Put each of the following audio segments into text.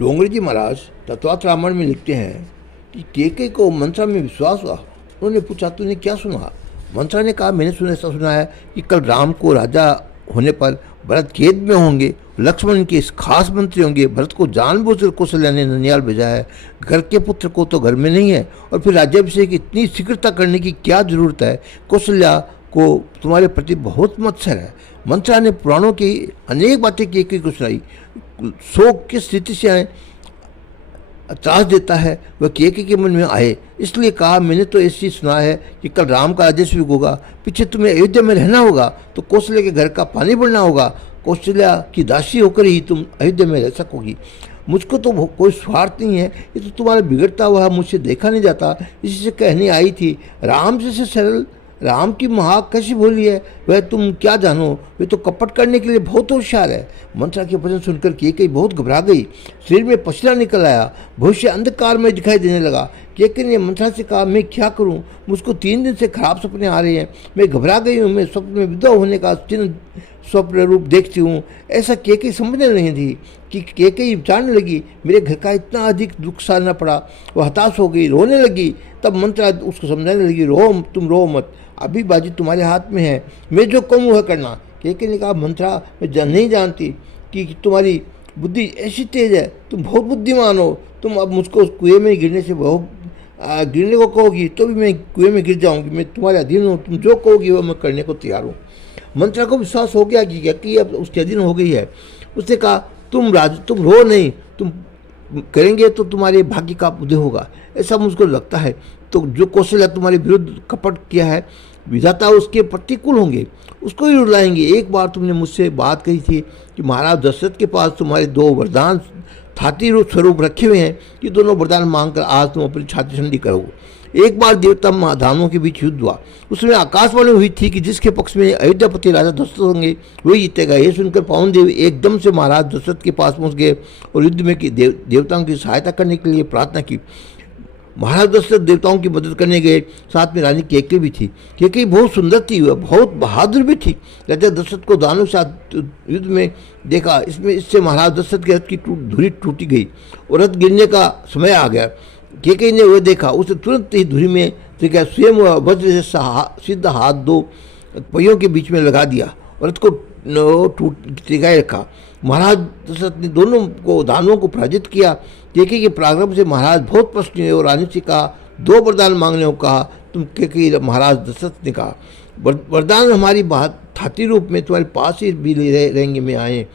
डोंगरी जी महाराज तत्वार्थ रामायण में लिखते हैं कि केके को मंत्रा में विश्वास हुआ। उन्होंने पूछा तूने क्या सुना? मंत्रा ने कहा मैंने ऐसा सुना है कि कल राम को राजा होने पर भरत खेत में होंगे, लक्ष्मण के खास मंत्री होंगे। भरत को जानबूझकर कौशल्या ने ननियाल भेजा है, घर के पुत्र को तो घर में नहीं है, और फिर राज्याभिषेक की इतनी शीघ्रता करने की क्या जरूरत है? कौशल्या को तुम्हारे प्रति बहुत मत्सर है। मंत्रा ने पुराणों की अनेक बातें केके को सुनाई। शोक की स्थिति से त्रास देता है वह केके के मन में आए, इसलिए कहा मैंने तो ऐसी सुना है कि कल राम का राजस्व होगा, पीछे तुम्हें अयोध्या में रहना होगा, तो कौशल्या के घर का पानी बढ़ना होगा। कौशल्या की दासी होकर ही तुम अयोध्या में रह सकोगी। मुझको तो कोई स्वार्थ नहीं है, ये तो तुम्हारा बिगड़ता हुआ मुझसे देखा नहीं जाता, इसी से कहने आई थी। राम जैसे सरल राम की महाक कैसी बोली है, वह तुम क्या जानो, वे तो कपट करने के लिए बहुत होशियार है। मंत्रा के वचन सुनकर केकई बहुत घबरा गई, शरीर में पसीना निकल आया, भविष्य अंधकार में दिखाई देने लगा। केकई ने मंत्रा से कहा मैं क्या करूं, मुझको 3 दिन से खराब सपने आ रहे हैं, मैं घबरा गई हूं, मैं स्वप्न में विधवा होने का चिन्ह स्वप्न रूप देखती हूँ। ऐसा केकई समझने नहीं थी कि केकई विचारने लगी मेरे घर का इतना अधिक दुख सहना पड़ा। वह हताश हो गई, रोने लगी। तब मंत्रा उसको समझाने लगी तुम रो मत, अभी बाजी तुम्हारे हाथ में है, मैं जो कहूँ वह करना। केकई ने कहा मंत्रा मैं नहीं जानती कि तुम्हारी बुद्धि ऐसी तेज है, तुम बहुत बुद्धिमान हो, तुम अब मुझको उस कुएं में गिरने को कहोगी तो भी मैं कुएं में गिर जाऊंगी। मैं तुम्हारे अधीन हूँ, तुम जो कहोगी वह मैं करने को तैयार हूँ। मंत्रा को विश्वास हो गया कि अब उसके अधीन हो गई है। उसने कहा तुम रो नहीं, तुम करेंगे तो तुम्हारे भाग्य का उदय होगा, ऐसा मुझको लगता है। तो जो कौशल्या तुम्हारे विरुद्ध कपट किया है, विधाता उसके प्रतिकूल होंगे, उसको ही रुलाएंगे। एक बार तुमने मुझसे बात कही थी कि महाराज दशरथ के पास तुम्हारे 2 वरदान छाती रूप स्वरूप रखे हुए हैं, ये दोनों वरदान मांगकर आज तुम अपनी छाती ठंडी करो। एक बार देवता दानवों के बीच युद्ध हुआ, उसमें आकाशवाणी हुई थी कि जिसके पक्ष में अयोध्यापति राजा दशरथ होंगे वही जीतेगा। ये सुनकर पवन देव एकदम से महाराज दशरथ के पास पहुंच गए और युद्ध में देवताओं की सहायता करने के लिए प्रार्थना की। महाराज दशरथ देवताओं की मदद करने गए, साथ में रानी केकई भी थी। केकई बहुत सुंदर थी, वह बहुत बहादुर भी थी। राजा दशरथ को दानव के साथ युद्ध में देखा, इससे महाराज दशरथ के रथ की धुरी टूटी गई और रथ गिरने का समय आ गया। केकई ने वह देखा, उसने तुरंत ही धुरी में स्वयं वज्र से सीधा हाथ 2 पहियों के बीच में लगा दिया और रथ को टिकाए रखा। महाराज दशरथ ने दोनों को दानवों को पराजित किया। केकई के पराक्रम से महाराज बहुत प्रसन्न हुए और रानी से कहा 2 वरदान मांगने को कहा। तुम केकई महाराज दशरथ ने कहा वरदान हमारी बात छाती रूप में तुम्हारे पास ही भी रहेंगे में आए,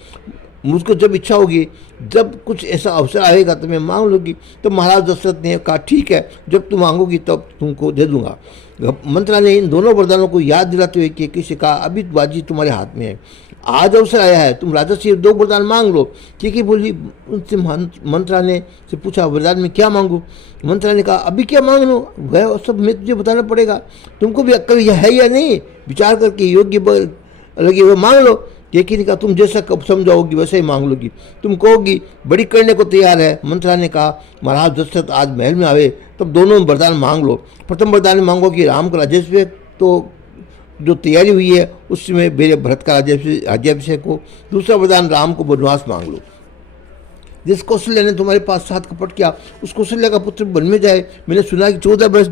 मुझको जब इच्छा होगी, जब कुछ ऐसा अवसर आएगा तो मैं मांग लूँगी। तो महाराज दशरथ ने कहा ठीक है, जब तुम मांगोगी तब तुमको दे दूंगा। मंत्रा ने इन दोनों वरदानों को याद दिलाते हुए केकई से कहा अभी बाजी तुम्हारे हाथ में है, आज अवसर आया है, तुम राजा से 2 वरदान मांग लो। केकई बोली। उनसे मंत्रा ने से पूछा वरदान में क्या मांगू? मंत्रा ने कहा अभी क्या मांग लो, वह सब मैं तुझे बताना पड़ेगा, तुमको भी अक्ल है या नहीं, विचार करके योग्य लगे वह मांग लो। केकई ने कहा तुम जैसा कब समझाओगी वैसे ही मांग लोगी, तुम कहोगी बड़ी करने को तैयार है। मंत्रा ने कहा महाराज दशरथ आज महल में आवे तब दोनों वरदान मांग लो। प्रथम वरदान मांगो कि राम का राज्याभिषेक तो जो तैयारी हुई है उसमें मेरे भरत का राज्याभिषेक हो। दूसरा वरदान राम को वनवास मांग लो। जिस कौशल्या ने तुम्हारे पास साथ कपट किया उस कौशल्या का पुत्र वन में जाए। मैंने सुना कि 14 वर्ष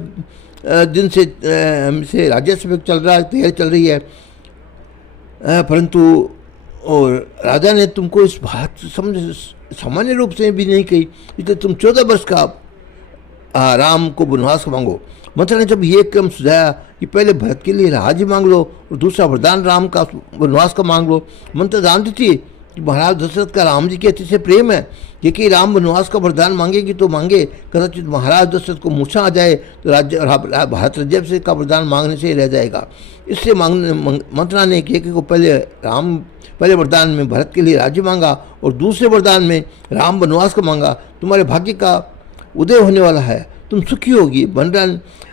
दिन से राज्याभिषेक चल रहा है, तैयारी चल रही है, परंतु और राजा ने तुमको इस बात समझ सामान्य रूप से भी नहीं कही, इसलिए तुम 14 वर्ष का राम को वनवास मांगो। मंत्रा ने जब ये क्रम सुझाया कि पहले भरत के लिए राज्य मांग लो और दूसरा वरदान राम का वनवास का मांग लो। मंत्रा जानती थी कि महाराज दशरथ का राम जी के अति से प्रेम है, क्योंकि राम वनवास का वरदान मांगेगी तो मांगे, कदाचित महाराज दशरथ को मूर्छा आ जाए तो भारत राज्याभिषेक का वरदान मांगने से ही रह जाएगा। इससे मंत्रा ने केकई को पहले वरदान में भरत के लिए राज्य मांगा और दूसरे वरदान में राम वनवास का मांगा। तुम्हारे भाग्य का उदय होने वाला है, तुम सुखी होगी।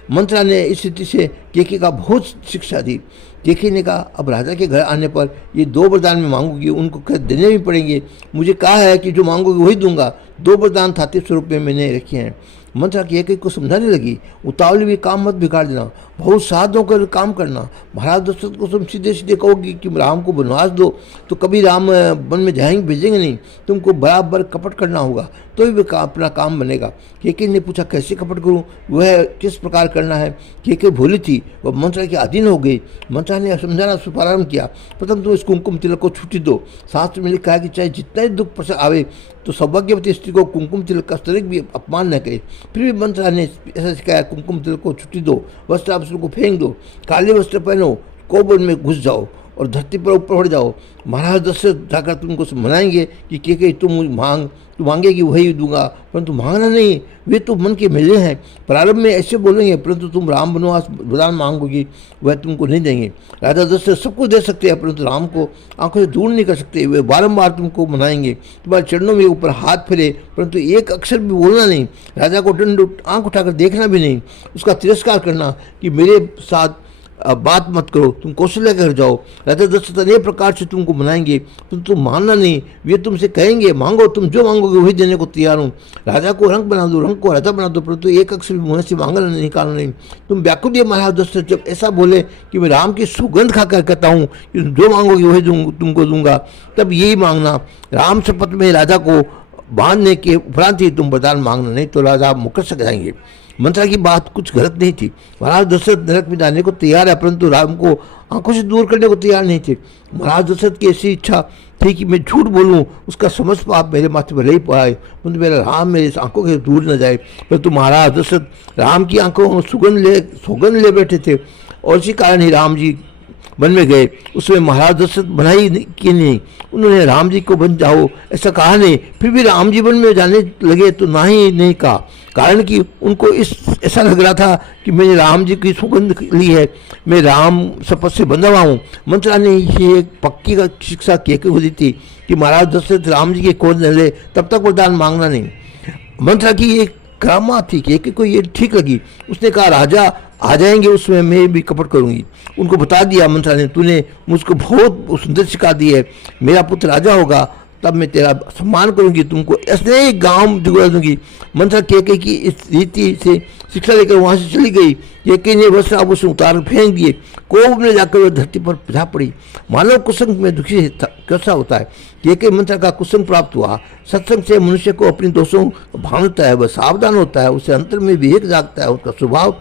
मंत्रा ने इस स्थिति से केकई का बहुत शिक्षा दी। केकई ने कहा, अब राजा के घर आने पर ये 2 वरदान मैं मांगूंगी, उनको खैर देने भी पड़ेंगे। मुझे कहा है कि जो मांगोगे वही दूंगा। 2 वरदान थाती स्वरूप में मैंने रखे हैं। मंत्रा केकई को समझाने लगी, उतावली भी काम मत बिगाड़ देना, बहुत साध होकर काम करना। महाराज दशरथ को तुम सीधे सीधे कहोगी कि राम को वनवास दो तो कभी राम वन में जाएंगे, भेजेंगे नहीं। तुमको बराबर कपट करना होगा तो भी अपना काम बनेगा। केकई ने पूछा, कैसे कपट करूं, वह किस प्रकार करना है। केकई भोली थी, वह मंत्रा के अधीन हो गई। मंत्रा ने समझाना प्रारंभ किया, प्रथम तो इस कुमकुम तिलक को छुट्टी दो। शास्त्र में लिखा है कि चाहे जितना ही दुख प्रसव आवे तो सौभाग्यवती स्त्री को कुमकुम तिलक का स्तरिक भी अपमान न करे। फिर भी मंत्रा ने ऐसा सिखाया, कुमकुम तिलक को छुट्टी दो, वस्त्र आभूषण को फेंक दो, काले वस्त्र पहनो, कोबन में घुस जाओ और धरती पर ऊपर बढ़ जाओ। महाराज दशरथ जाकर तुमको मनाएंगे कि केकई तू मांगेगी वही दूंगा, परंतु मांगना नहीं, वे तो मन के मिले हैं। प्रारंभ में ऐसे बोलेंगे, परंतु तुम राम वनवास वरदान मांगोगी वह तुमको नहीं देंगे। राजा दशरथ सबको दे सकते हैं, परंतु राम को आंखों से दूर नहीं कर सकते। वे बारंबार तुमको मनाएंगे, तुम्हारे चरणों में ऊपर हाथ फेरे, परंतु एक अक्षर भी बोलना नहीं। राजा को दंड आंख उठाकर देखना भी नहीं, उसका तिरस्कार करना कि मेरे साथ बात मत करो, तुम कौशल्या के घर जाओ। राजा दशरथ अनेक प्रकार से तुमको मनाएंगे, तुम मानना नहीं। वे तुमसे कहेंगे, मांगो, तुम जो मांगोगे वही देने को तैयार हूँ। राजा को रंग बना दो, रंग को राजा बना दो, परंतु एक अक्षर भी मुँह से मांगना नहीं, निकालना नहीं। तुम व्याकुल महाराज दशरथ जब ऐसा बोले कि मैं राम की सुगंध खाकर कहता हूँ कि जो मांगोगे वही तुमको दूंगा, तब यही मांगना। राम शपथ में राजा को बांधने के उपरांत ही तुम वरदान मांगना, नहीं तो राजा मुकर सक जाएंगे। मंत्रा की बात कुछ गलत नहीं थी। महाराज दशरथ नरक में जाने को तैयार है, परंतु राम को आंखों से दूर करने को तैयार नहीं थे। महाराज दशरथ की ऐसी इच्छा थी कि मैं झूठ बोलूं, उसका समझ पाप मेरे माथे पर नहीं पाए, परंतु मेरा राम मेरे आंखों के दूर न जाए। परंतु महाराज दशरथ राम की आंखों में सौगंध ले बैठे थे और इसी कारण ही राम जी वन में गए। उसमें महाराज दशरथ बनाई की नहीं, उन्होंने राम जी को वन जाओ ऐसा कहा नहीं। फिर भी राम जी वन में जाने लगे तो ना ही नहीं कहा, कारण कि उनको ऐसा लग रहा था कि मैंने राम जी की सुगंध ली है, मैं राम शपथ से बंधा हुआ हूँ। मंत्रा ने ये एक पक्की का शिक्षा केकई को दी थी कि महाराज दशरथ राम जी के खोज न ले तब तक वरदान मांगना नहीं। मंत्रा की एक करामात थी, केकई को ये ठीक लगी। उसने कहा, राजा आ जाएंगे उसमें मैं भी कपट करूंगी। उनको बता दिया मंत्रा ने, तूने मुझको बहुत सुंदर सिखा दी है, मेरा पुत्र राजा होगा तब मैं तेरा सम्मान करूंगी, तुमको ऐसे ही गांव दिखवा दूंगी। मंत्रा केकई की इस रीति से शिक्षा लेकर वहां से चली गई। केकई ने वस्त्र आभूषण उतार फेंक दिए, कोप में जाकर वह धरती पर जा पड़ी। मानव कुसंग में दुखी कैसा होता है। केकई मंत्रा का कुसंग प्राप्त हुआ। सत्संग से मनुष्य को अपने दोषों का भान होता है, वह सावधान होता है, उसे अंतर में विवेक जागता है, उसका स्वभाव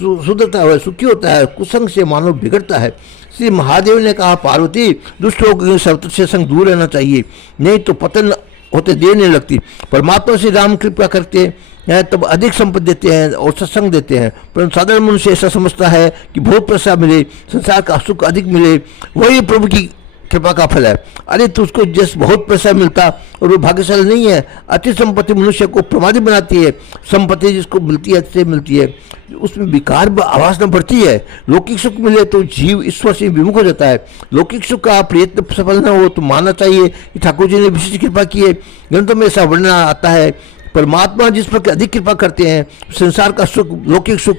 सुधरता है, सुखी होता है। कुसंग से मानव बिगड़ता है। श्री महादेव ने कहा, पार्वती दुष्ट लोगों के शब्द से संग दूर रहना चाहिए, नहीं तो पतन होते देर नहीं लगती। परमात्मा से राम कृपा करते हैं तब अधिक संपत्ति देते हैं और सत्संग देते हैं, परंतु साधारण मनुष्य ऐसा समझता है कि बहुत पैसा मिले, संसार का सुख अधिक मिले, वही प्रभु की कृपा का फल है। अरे तो उसको जैसे बहुत पैसा मिलता और वो भाग्यशाली नहीं है। अति संपत्ति मनुष्य को प्रमादी बनाती है। संपत्ति जिसको मिलती है अच्छे मिलती है, उसमें विकार आवास न बढ़ती है। लौकिक सुख मिले तो जीव ईश्वर से विमुख हो जाता है। लौकिक सुख का प्रयत्न सफल न हो तो मानना चाहिए कि ठाकुर जी ने विशेष कृपा की है। ग्रंथों में ऐसा वर्णन आता है, परमात्मा जिस पर अधिक कृपा करते हैं संसार का सुख लौकिक सुख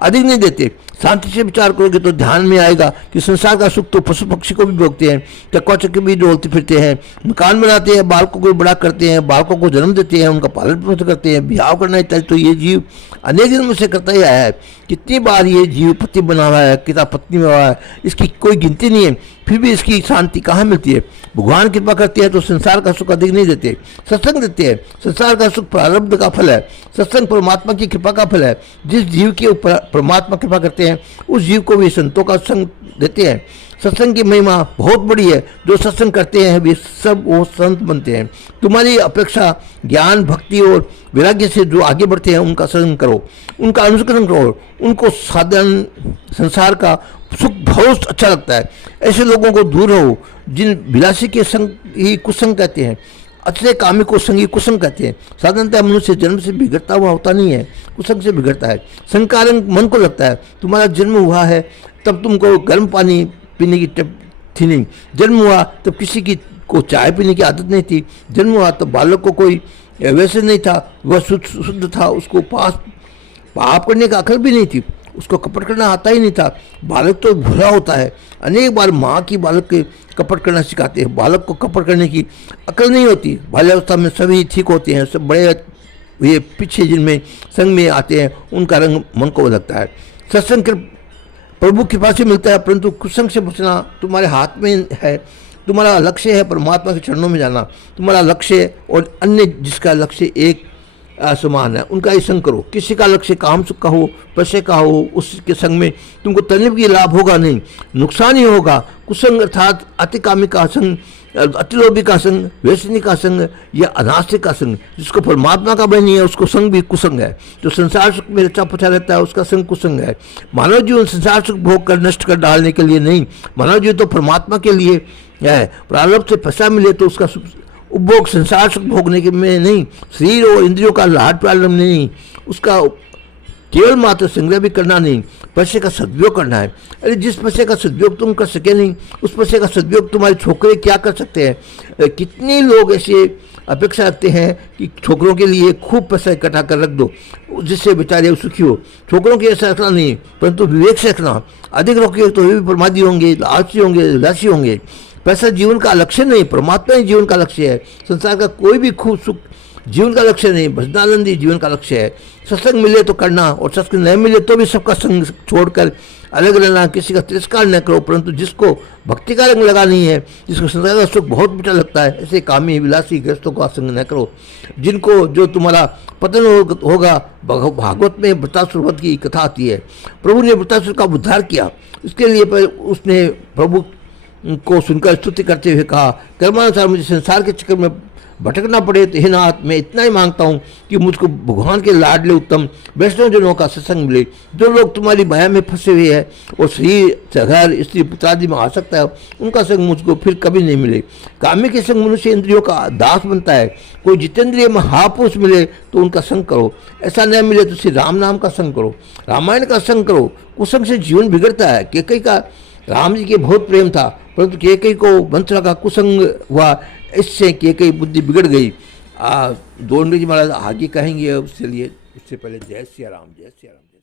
अधिक नहीं देते। शांति से विचार करोगे तो ध्यान में आएगा कि संसार का सुख तो पशु पक्षी को भी भोगते हैं, चक्का चक्के भी डोलते फिरते हैं, मकान बनाते हैं, बालकों को बड़ा करते हैं, बालकों को जन्म देते हैं, उनका पालन पोषण करते हैं, ब्याह करना इत्यादि। तो ये जीव अनेक जन्म से करता ही आया है। कितनी बार ये जीव पति बना हुआ है, कितना पत्नी में हुआ है, इसकी कोई गिनती नहीं है, फिर भी इसकी शांति कहाँ मिलती है। भगवान कृपा करते हैं तो संसार का सुख अधिक नहीं देते, सत्संग देते हैं। संसार का सुख प्रारब्ध का फल है, सत्संग परमात्मा की कृपा का फल है। जिस जीव के ऊपर परमात्मा कृपा करते हैं उस जीव को भी संतों का संग देते हैं। सत्संग की महिमा बहुत बड़ी है। जो सत्संग करते हैं वे सब वो संत बनते हैं। तुम्हारी अपेक्षा ज्ञान भक्ति और वैराग्य से जो आगे बढ़ते हैं उनका संग करो, उनका अनुसरण करो। उनको साधारण संसार का सुख बहुत अच्छा लगता है। ऐसे लोगों को दूर रहो जिन विलासी के संग ही कुसंग कहते हैं। अच्छे कामी को संगी कुसंग कहते हैं। साधारणतः मनुष्य जन्म से बिगड़ता हुआ होता नहीं है, कुसंग से बिगड़ता है। संकारंग मन को लगता है। तुम्हारा जन्म हुआ है तब तुमको गर्म पानी पीने की टप थी नहीं, जन्म हुआ तब किसी की को चाय पीने की आदत नहीं थी, जन्म हुआ तब बालक को कोई वैसे नहीं था, वह शुद्ध था, उसको पाप करने का अकल भी नहीं थी। उसको कपट करना आता ही नहीं था। बालक तो भूला होता है, अनेक बार माँ की बालक के कपट करना सिखाते हैं। बालक को कपट करने की अकल नहीं होती। बाल्यावस्था में सभी ठीक होते हैं, सब बड़े ये पीछे जिनमें संग में आते हैं उनका रंग मन को लगता है। सत्संग के प्रभु कृपा से मिलता है, परंतु कुसंग से बचना तुम्हारे हाथ में है। तुम्हारा लक्ष्य है परमात्मा के चरणों में जाना। तुम्हारा लक्ष्य और अन्य जिसका लक्ष्य एक समान है, उनका ही संग करो। किसी का लक्ष्य काम सुख का हो, पैसे का हो, उसके संग में तुमको तनिक भी लाभ होगा नहीं, नुकसान ही होगा। कुसंग अर्थात अतिकामी का संग, अतिलोभी का संग, व्यसनी का संग या अनास्तिक का संग, जिसको परमात्मा का भय नहीं है उसको संग भी कुसंग है। जो संसार सुख में रचा पचा रहता है उसका संग कुसंग है। मानव जीवन संसार सुख भोग कर नष्ट कर डालने के लिए नहीं, मानव जीवन तो परमात्मा के लिए है। प्रारब्ध से पैसा मिले तो उसका उपभोग संसार सुख भोगने के में नहीं, शरीर और इंद्रियों का लाड प्रारंभ नहीं, उसका केवल मात्र संग्रह भी करना नहीं, पैसे का सदुपयोग करना है। अरे जिस पैसे का सदुपयोग तुम कर सके नहीं, उस पैसे का सदुपयोग तुम्हारे छोकरे क्या कर सकते हैं। कितने लोग ऐसे अपेक्षा रखते हैं कि छोकरों के लिए खूब पैसा इकट्ठा कर रख दो जिससे बेचारे सुखी हो। छोकरों की ऐसा रखना नहीं, परंतु विवेक से रखना। अधिक रखोगे तो वे भी प्रमादी होंगे, लालची होंगे, लालची होंगे। पैसा जीवन का लक्ष्य नहीं, परमात्मा ही जीवन का लक्ष्य है। संसार का कोई भी खूब सुख जीवन का लक्ष्य नहीं, भजनानंद ही जीवन का लक्ष्य है। सत्संग मिले तो करना और सत्संग नहीं मिले तो भी सबका संग छोड़कर अलग रहना। किसी का तिरस्कार न करो, परंतु जिसको भक्ति का रंग लगा नहीं है, जिसको संसार का सुख बहुत मीठा लगता है, ऐसे कामी विलासी ग्रस्तों का संग न करो। जिनको जो तुम्हारा पतन होगा, भागवत में वृत्तासुर वध की कथा आती है। प्रभु ने वृत्तासुर का उद्धार किया, इसके लिए पर उसने प्रभु को सुनकर स्तुति करते हुए कहा, कर्मानुसार मुझे संसार के चक्कर में भटकना पड़े तो हे नाथ, मैं इतना ही मांगता हूँ कि मुझको भगवान के लाडले उत्तम वैष्णव जनों का सत्संग मिले। जो लोग तुम्हारी माया में फंसे हुए हैं और शरीर घर स्त्री पुत्र आदि में आ सकता है, उनका संग मुझको फिर कभी नहीं मिले। काम्य के संग मनुष्य इंद्रियों का दास बनता है। कोई जितेंद्रिय महापुरुष मिले तो उनका संग करो, ऐसा न मिले तो श्री राम नाम का संग करो, रामायण का संग करो। कुसंग से जीवन बिगड़ता है। कैकेयी का राम जी के बहुत प्रेम था, परंतु कैकेयी को मंथरा का कुसंग हुआ, इससे कैकेयी बुद्धि बिगड़ गई। दौड़ने जी महाराज आगे कहेंगे, उससे पहले जय सिया राम, जय सिया राम।